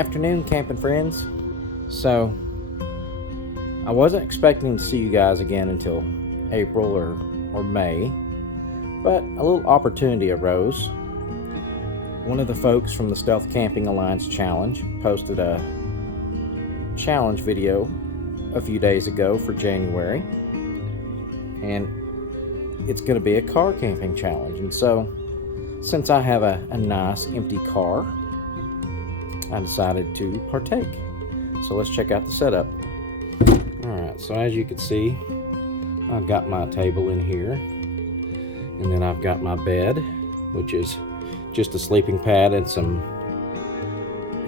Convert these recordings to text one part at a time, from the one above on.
Afternoon, camping friends. So, I wasn't expecting to see you guys again until April or May, but a little opportunity arose. One of the folks from the Stealth Camping Alliance challenge posted a challenge video a few days ago for January, and it's going to be a car camping challenge. And so, since I have a nice empty car, I decided to partake. So let's check out the setup. Alright, so as you can see, I've got my table in here, and then I've got my bed, which is just a sleeping pad and some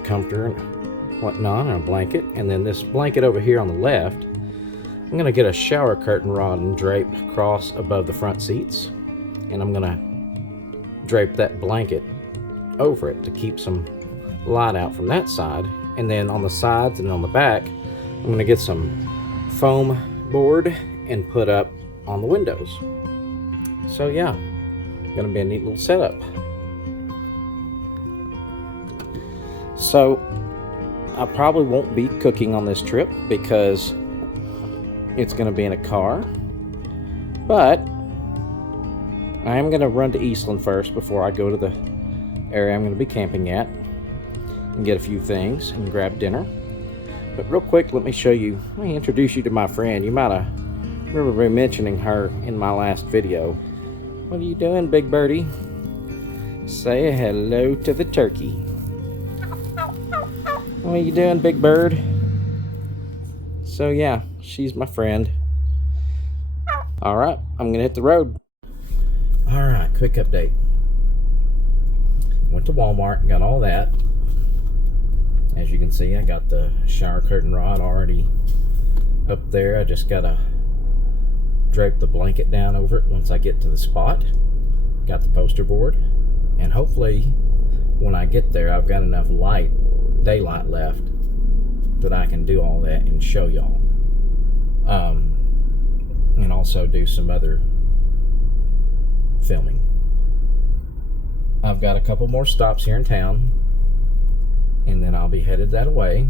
comforter and whatnot, and a blanket. And then this blanket over here on the left, I'm going to get a shower curtain rod and drape across above the front seats, and I'm going to drape that blanket over it to keep some light out from that side. And then on the sides and on the back, I'm going to get some foam board and put up on the windows. So yeah, going to be a neat little setup. So I probably won't be cooking on this trip because it's going to be in a car, but I am going to run to Eastland first before I go to the area I'm going to be camping at and get a few things and grab dinner. But real quick, let me introduce you to my friend. You might have remember me mentioning her in my last video. What are you doing, Big Birdie? Say hello to the turkey. What are you doing, Big Bird? So yeah, she's my friend. Alright, I'm gonna hit the road. Alright, quick update. Went to Walmart, got all that. As you can see, I got the shower curtain rod already up there. I just gotta drape the blanket down over it once I get to the spot. Got the poster board, and hopefully when I get there I've got enough daylight left that I can do all that and show y'all. And also do some other filming. I've got a couple more stops here in town, and then I'll be headed that way.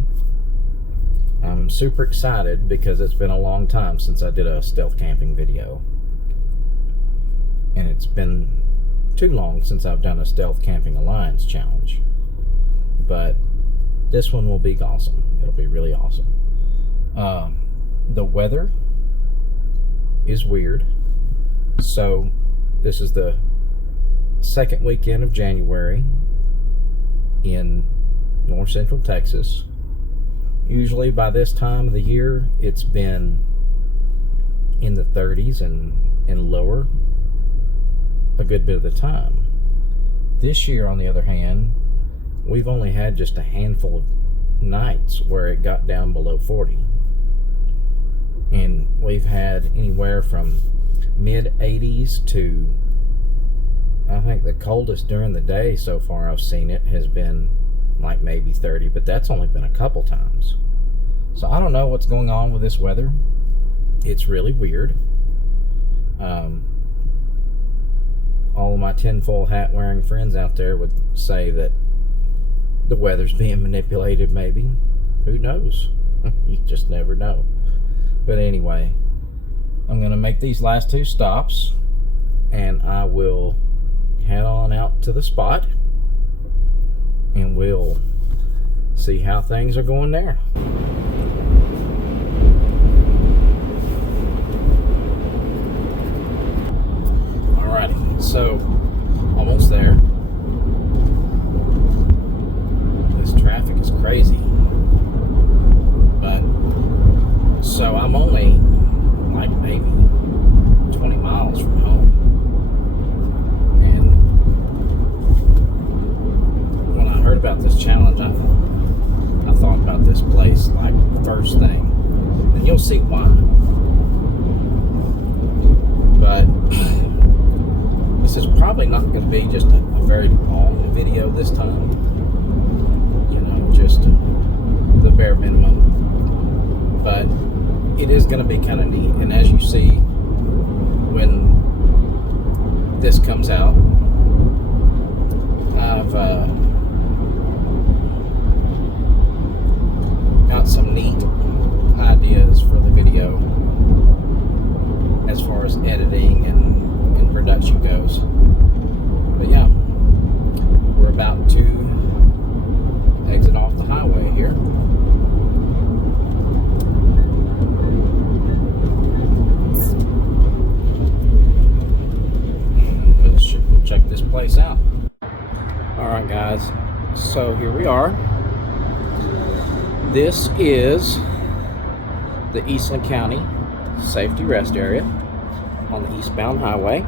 I'm super excited because it's been a long time since I did a stealth camping video, and it's been too long since I've done a Stealth Camping Alliance challenge. But this one will be awesome. It'll be really awesome. The weather is weird. So this is the second weekend of January in north central Texas. Usually by this time of the year it's been in the 30s and lower a good bit of the time. This year, on the other hand, we've only had just a handful of nights where it got down below 40, and we've had anywhere from mid 80s to, I think the coldest during the day so far I've seen it has been like maybe 30, but that's only been a couple times. So I don't know what's going on with this weather. It's really weird. All of my tinfoil hat wearing friends out there would say that the weather's being manipulated, maybe. Who knows? You just never know. But anyway, I'm going to make these last two stops, and I will head on out to the spot, and we'll see how things are going there. Alrighty, so almost there. This traffic is crazy. But so I'm only like maybe 20 miles from home. And when I heard about this challenge, I thought about this place like first thing. And you'll see why. But this is probably not going to be just a very long video this time. You know, just the bare minimum. But it is going to be kind of neat. And as you see, when this comes out, got some neat ideas for the video as far as editing and production goes. But yeah, we're about to exit off the highway here. We'll check this place out. Alright guys, so here we are. This is the Eastland County Safety Rest Area on the eastbound highway.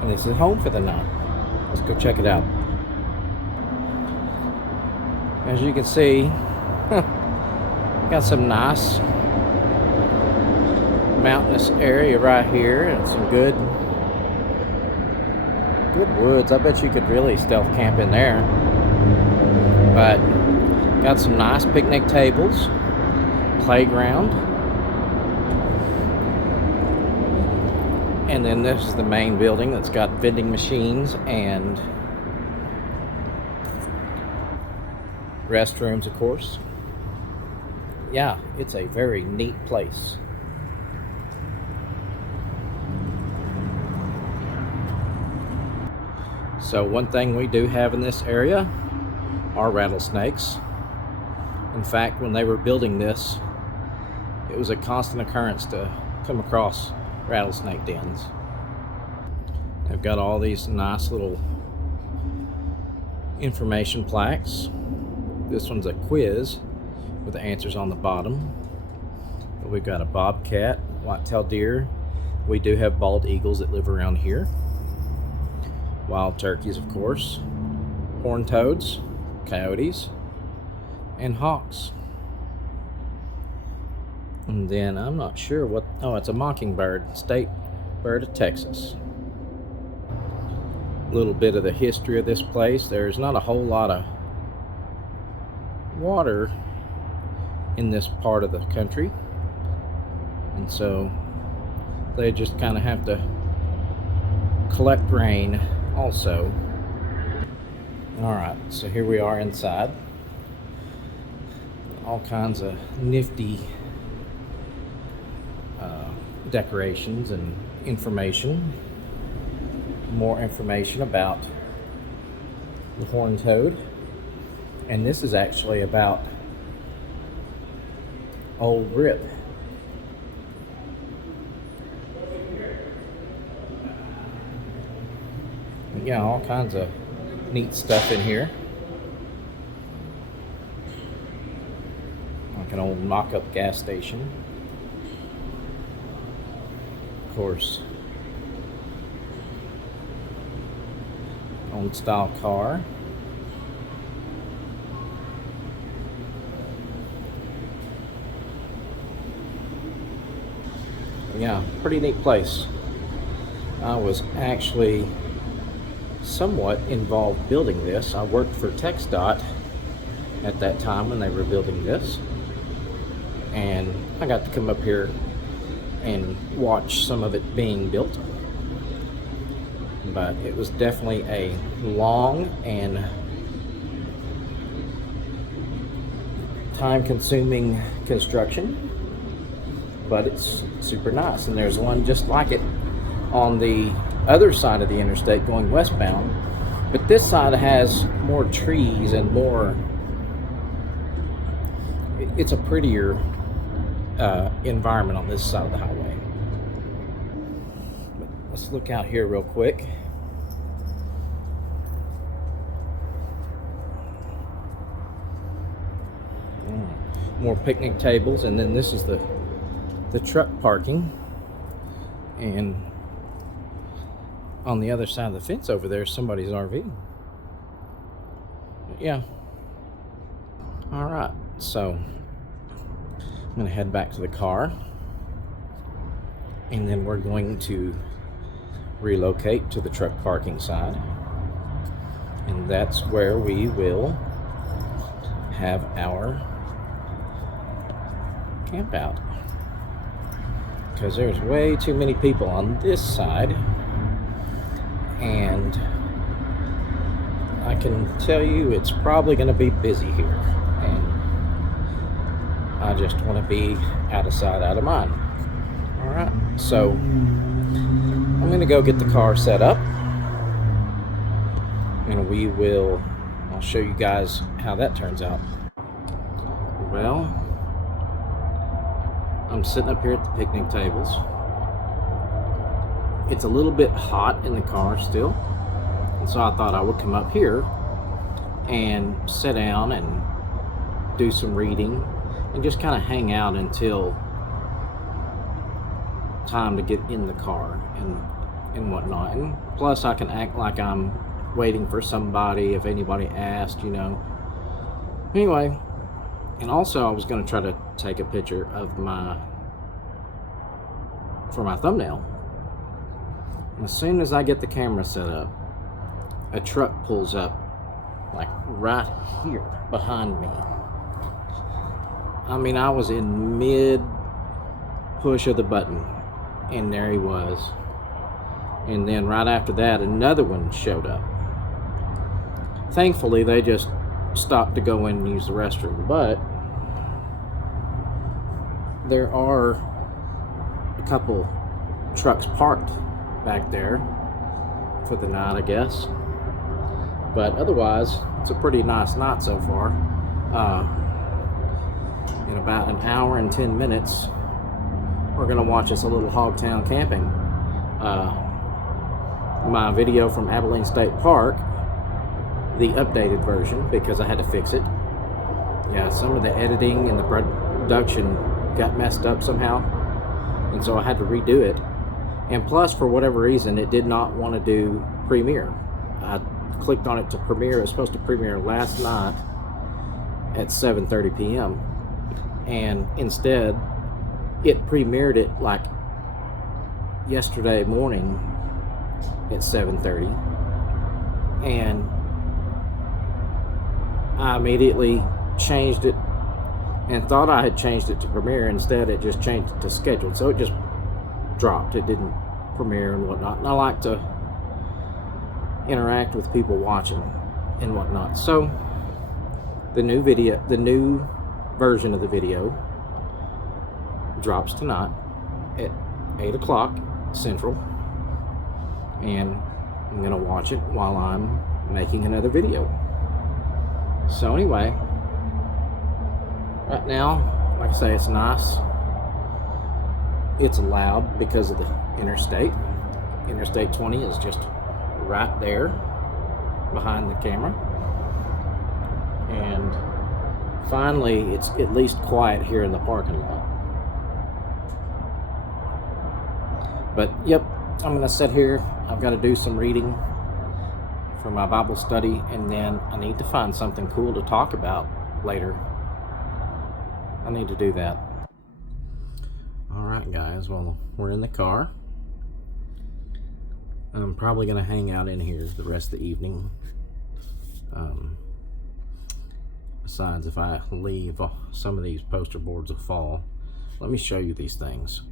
And this is home for the night. Let's go check it out. As you can see, got some nice mountainous area right here and some good woods. I bet you could really stealth camp in there. But got some nice picnic tables, playground, and then this is the main building that's got vending machines and restrooms, of course. Yeah, it's a very neat place. So one thing we do have in this area are rattlesnakes. In fact, when they were building this, it was a constant occurrence to come across rattlesnake dens. They've got all these nice little information plaques. This one's a quiz with the answers on the bottom. But we've got a bobcat, white-tailed deer. We do have bald eagles that live around here. Wild turkeys, of course. Horned toads, coyotes, and hawks. And then I'm not sure what, oh, it's a mockingbird, state bird of Texas. A little bit of the history of this place. There's not a whole lot of water in this part of the country, and so they just kind of have to collect rain also. Alright, so here we are inside. All kinds of nifty decorations and information. More information about the horned toad. And this is actually about Old Rip. Yeah, all kinds of neat stuff in here. Like an old mock-up gas station. Of course, old style car. Yeah, pretty neat place. I was actually somewhat involved building this. I worked for TxDOT at that time when they were building this, and I got to come up here and watch some of it being built. But it was definitely a long and time-consuming construction, but it's super nice. And there's one just like it on the other side of the interstate going westbound, but this side has more trees and more, it's a prettier environment on this side of the highway. But let's look out here real quick. More picnic tables, and then this is the truck parking, and on the other side of the fence over there is somebody's RV. But yeah. Alright, so I'm going to head back to the car, and then we're going to relocate to the truck parking side, and that's where we will have our camp out, because there's way too many people on this side, and I can tell you it's probably going to be busy here, and I just want to be out of sight, out of mind. All right, so I'm going to go get the car set up, and I'll show you guys how that turns out. Well, I'm sitting up here at the picnic tables. It's a little bit hot in the car still, and so I thought I would come up here and sit down and do some reading and just kind of hang out until time to get in the car and whatnot. And plus I can act like I'm waiting for somebody if anybody asked, you know. Anyway, and also I was going to try to take a picture of for my thumbnail. And as soon as I get the camera set up, a truck pulls up like right here behind me. I mean, I was in mid push of the button, and there he was. And then right after that, another one showed up. Thankfully, they just stopped to go in and use the restroom, but there are a couple trucks parked back there for the night, I guess. But otherwise, it's a pretty nice night so far. In about an hour and 10 minutes, we're gonna watch us a little Hogtown camping. My video from Abilene State Park, the updated version, because I had to fix it. Yeah, some of the editing and the production got messed up somehow, and so I had to redo it. And plus, for whatever reason, it did not want to do Premiere. I clicked on it to Premiere. It was supposed to premiere last night at 7:30 p.m. and instead it premiered it like yesterday morning at 7:30, and I immediately changed it and thought I had changed it to Premiere. Instead, it just changed it to scheduled, so it just dropped. It didn't premiere and whatnot, and I like to interact with people watching and whatnot. So the new version of the video drops tonight at 8 o'clock Central, and I'm gonna watch it while I'm making another video. So anyway, right now, like I say, it's nice. It's loud because of the interstate. Interstate 20 is just right there behind the camera. And finally, it's at least quiet here in the parking lot. But yep, I'm gonna sit here. I've got to do some reading for my Bible study, and then I need to find something cool to talk about later. I need to do that. Alright guys, well, we're in the car. I'm probably going to hang out in here the rest of the evening. Besides, if I leave, some of these poster boards will fall. Let me show you these things.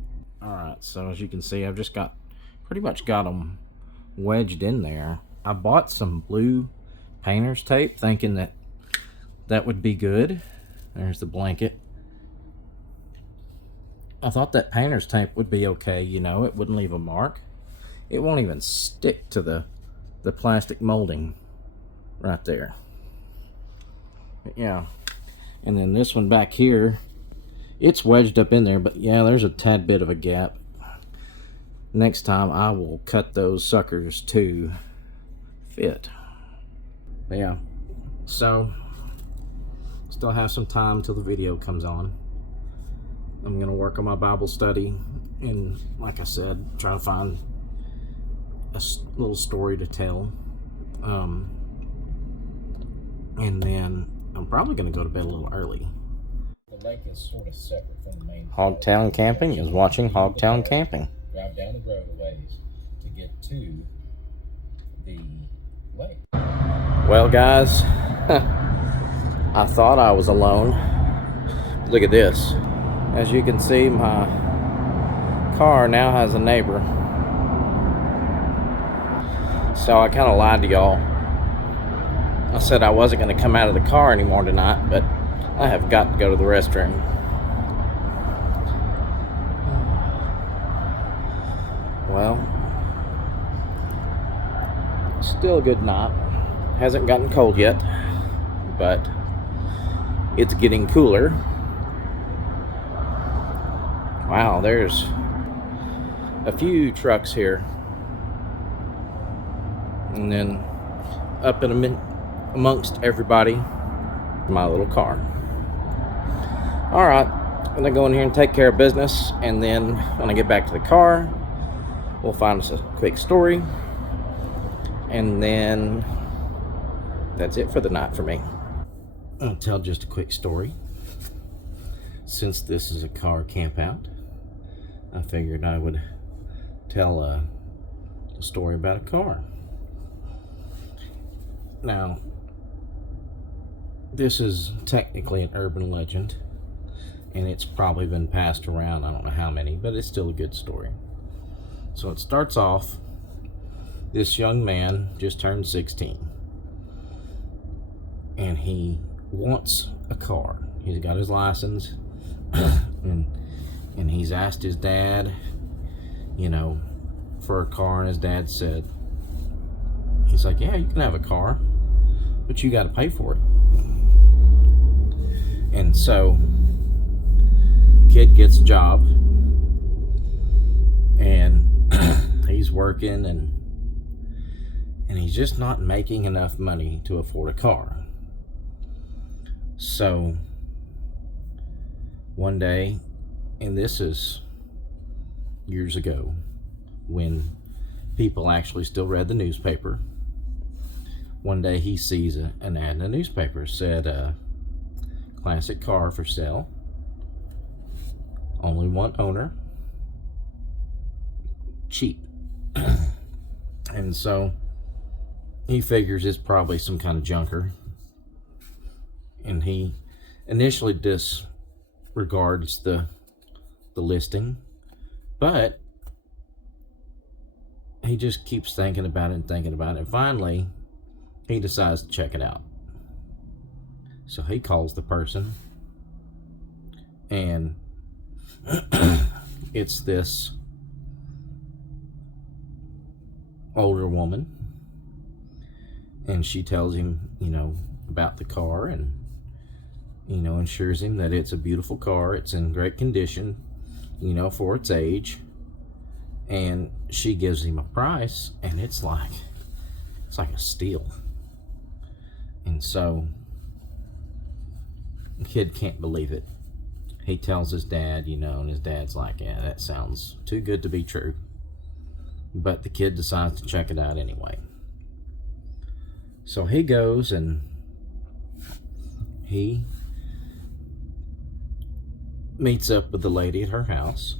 Alright, so as you can see, I've just pretty much got them wedged in there. I bought some blue painter's tape thinking that would be good. There's the blanket. I thought that painter's tape would be okay, you know, it wouldn't leave a mark. It won't even stick to the plastic molding right there. But yeah, and then this one back here, it's wedged up in there, but yeah, there's a tad bit of a gap. Next time I will cut those suckers to fit. But yeah, so still have some time till the video comes on. I'm gonna work on my Bible study, and like I said, try to find a little story to tell. And then I'm probably gonna go to bed a little early. The lake is sort of separate from the main. Hogtown Camping is watching Hogtown Camping. Drive down the road a ways to get to the lake. Well, guys, I thought I was alone. Look at this. As you can see, my car now has a neighbor. So I kind of lied to y'all. I said I wasn't going to come out of the car anymore tonight, but I have got to go to the restroom. Well, still a good night. Hasn't gotten cold yet, but it's getting cooler. Wow, there's a few trucks here. And then up in amongst everybody, my little car. All right, I'm gonna go in here and take care of business, and then when I get back to the car, we'll find us a quick story, and then that's it for the night for me. I'll tell just a quick story. Since this is a car camp out, I figured I would tell a story about a car. Now, this is technically an urban legend, and it's probably been passed around, I don't know how many, but it's still a good story. So it starts off, this young man just turned 16, and he wants a car. He's got his license, and he's asked his dad, for a car, and his dad said, he's like, yeah, you can have a car, but you got to pay for it. And so kid gets a job, and he's working, and he's just not making enough money to afford a car. So one day, and this is years ago when people actually still read the newspaper, one day he sees an ad in the newspaper, said classic car for sale, only one owner, cheap. And so he figures it's probably some kind of junker, and he initially disregards the listing, but he just keeps thinking about it, and finally he decides to check it out. So he calls the person, and it's this older woman, and she tells him, about the car, and assures him that it's a beautiful car, it's in great condition, for its age, and she gives him a price, and it's like a steal. And so the kid can't believe it. He tells his dad, and his dad's like, yeah, that sounds too good to be true. But the kid decides to check it out anyway. So he goes, and he meets up with the lady at her house,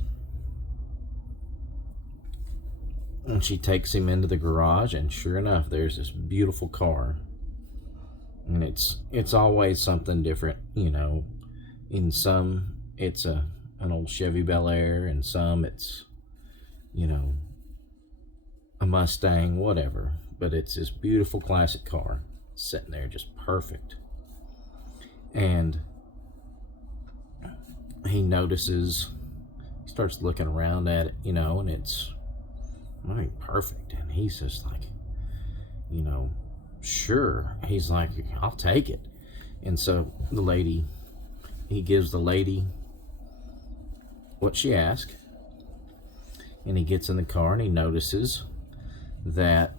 and she takes him into the garage, and sure enough, there's this beautiful car. And it's always something different, in some it's an old Chevy Bel Air, and some it's a Mustang, whatever, but it's this beautiful classic car sitting there just perfect. And he notices, he starts looking around at it, and it's perfect, and he's just like, sure. He's like, I'll take it. And so he gives the lady what she asked, and he gets in the car, and he notices that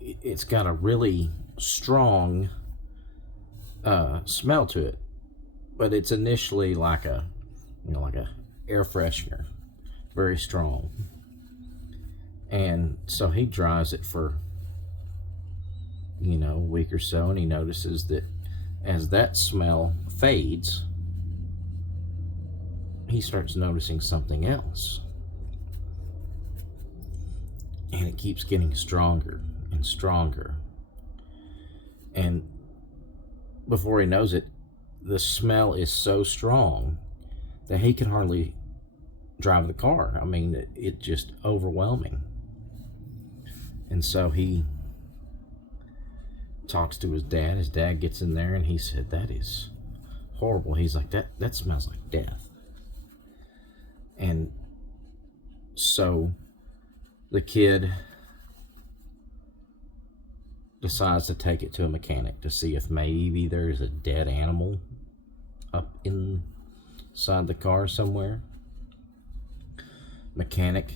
it's got a really strong smell to it, but it's initially like a air freshener, very strong. And so he drives it for a week or so, and he notices that as that smell fades, he starts noticing something else, and it keeps getting stronger and stronger, and before he knows it, the smell is so strong that he can hardly drive the car. I mean, it's just overwhelming. And so he talks to his dad. His dad gets in there and he said, "That is horrible." He's like, that smells like death. And so the kid decides to take it to a mechanic to see if maybe there's a dead animal up inside the car somewhere. Mechanic,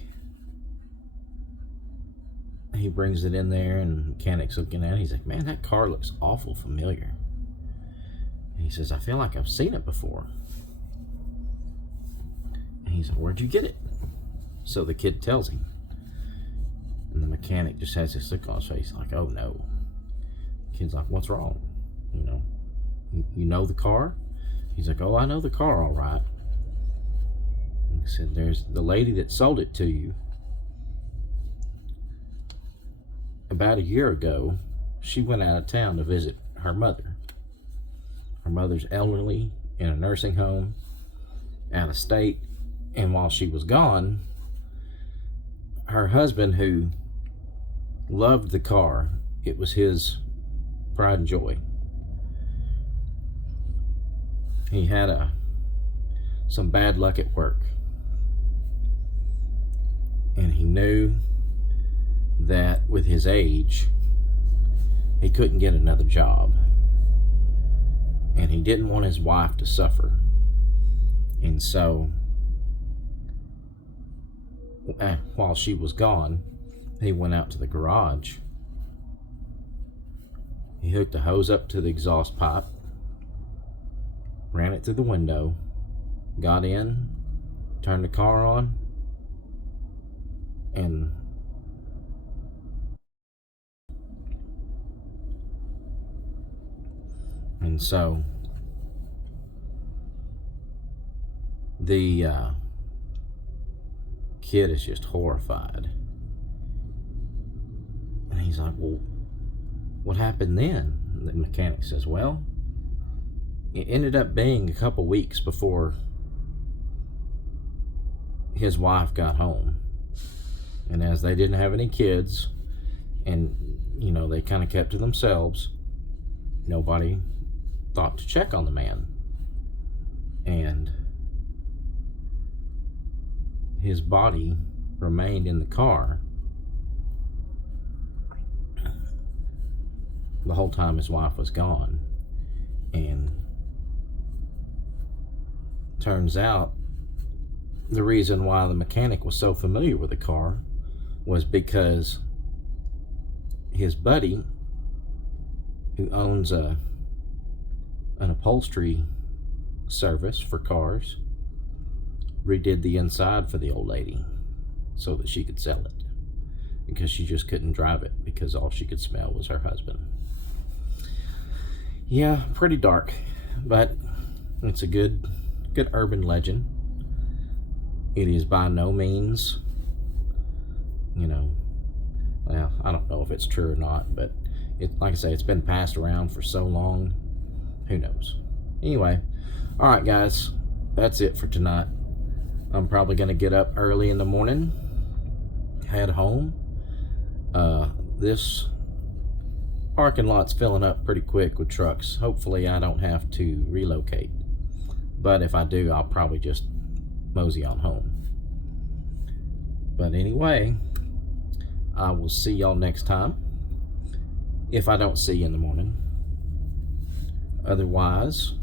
he brings it in there, and the mechanic's looking at it. He's like, "Man, that car looks awful familiar." And he says, "I feel like I've seen it before." And he's like, "Where'd you get it?" So the kid tells him. And the mechanic just has this look on his face like, "Oh no." The kid's like, "What's wrong? You know the car?" He's like, "Oh, I know the car all right." And he said, "There's the lady that sold it to you. About a year ago, she went out of town to visit her mother. Her mother's elderly, in a nursing home, out of state. And while she was gone, her husband, who loved the car, it was his pride and joy. He had some bad luck at work. And he knew that with his age, he couldn't get another job. And he didn't want his wife to suffer. And so, while she was gone, he went out to the garage. He hooked a hose up to the exhaust pipe, ran it through the window, got in, turned the car on, and so the kid is just horrified. And he's like, "Well, what happened then?" And the mechanic says, "Well, it ended up being a couple weeks before his wife got home. And as they didn't have any kids, and they kind of kept to themselves, nobody thought to check on the man. And his body remained in the car the whole time his wife was gone. And turns out the reason why the mechanic was so familiar with the car was because his buddy, who owns an upholstery service for cars, redid the inside for the old lady so that she could sell it, because she just couldn't drive it because all she could smell was her husband. Yeah, pretty dark, but it's a good urban legend. It is by no means, well, I don't know if it's true or not, but like I say, it's been passed around for so long, who knows. Anyway, all right, guys, that's it for tonight. I'm probably going to get up early in the morning, head home. This parking lot's filling up pretty quick with trucks. Hopefully I don't have to relocate, but if I do, I'll probably just mosey on home. But anyway, I will see y'all next time, if I don't see you in the morning. Otherwise,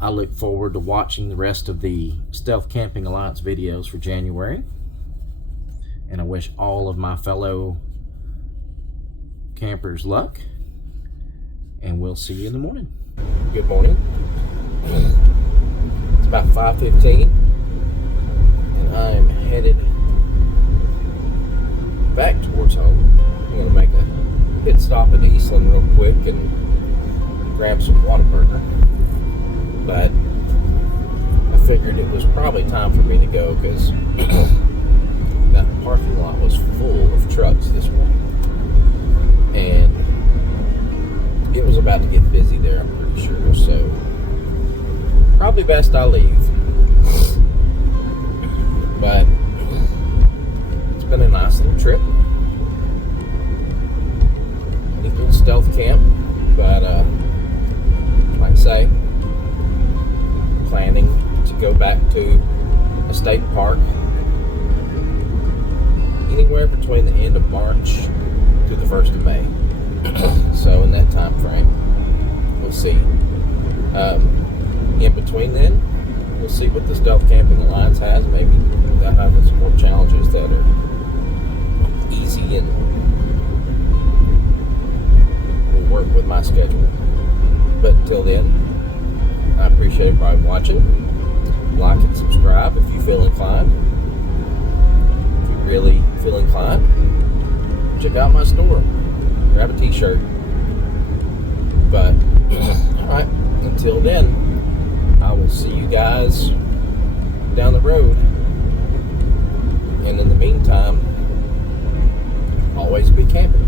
I look forward to watching the rest of the Stealth Camping Alliance videos for January. And I wish all of my fellow campers luck. And we'll see you in the morning. Good morning. It's about 5:15. And I'm headed back towards home. I'm going to make a pit stop in Eastland real quick and grab some Whataburger. But I figured it was probably time for me to go because that parking lot was full of trucks this morning. And it was about to get busy there, I'm pretty sure. So probably best I leave. But it's been a nice little trip. to a state park anywhere between the end of March to the 1st of May. So in that time frame, we'll see. In between then, we'll see what the Stealth Camping Alliance has. Maybe they'll have some more challenges that are easy and will work with my schedule. But until then, I appreciate everybody watching. Like and subscribe if you feel inclined. If you really feel inclined, check out my store. Grab a t-shirt. But, alright, until then, I will see you guys down the road. And in the meantime, always be camping.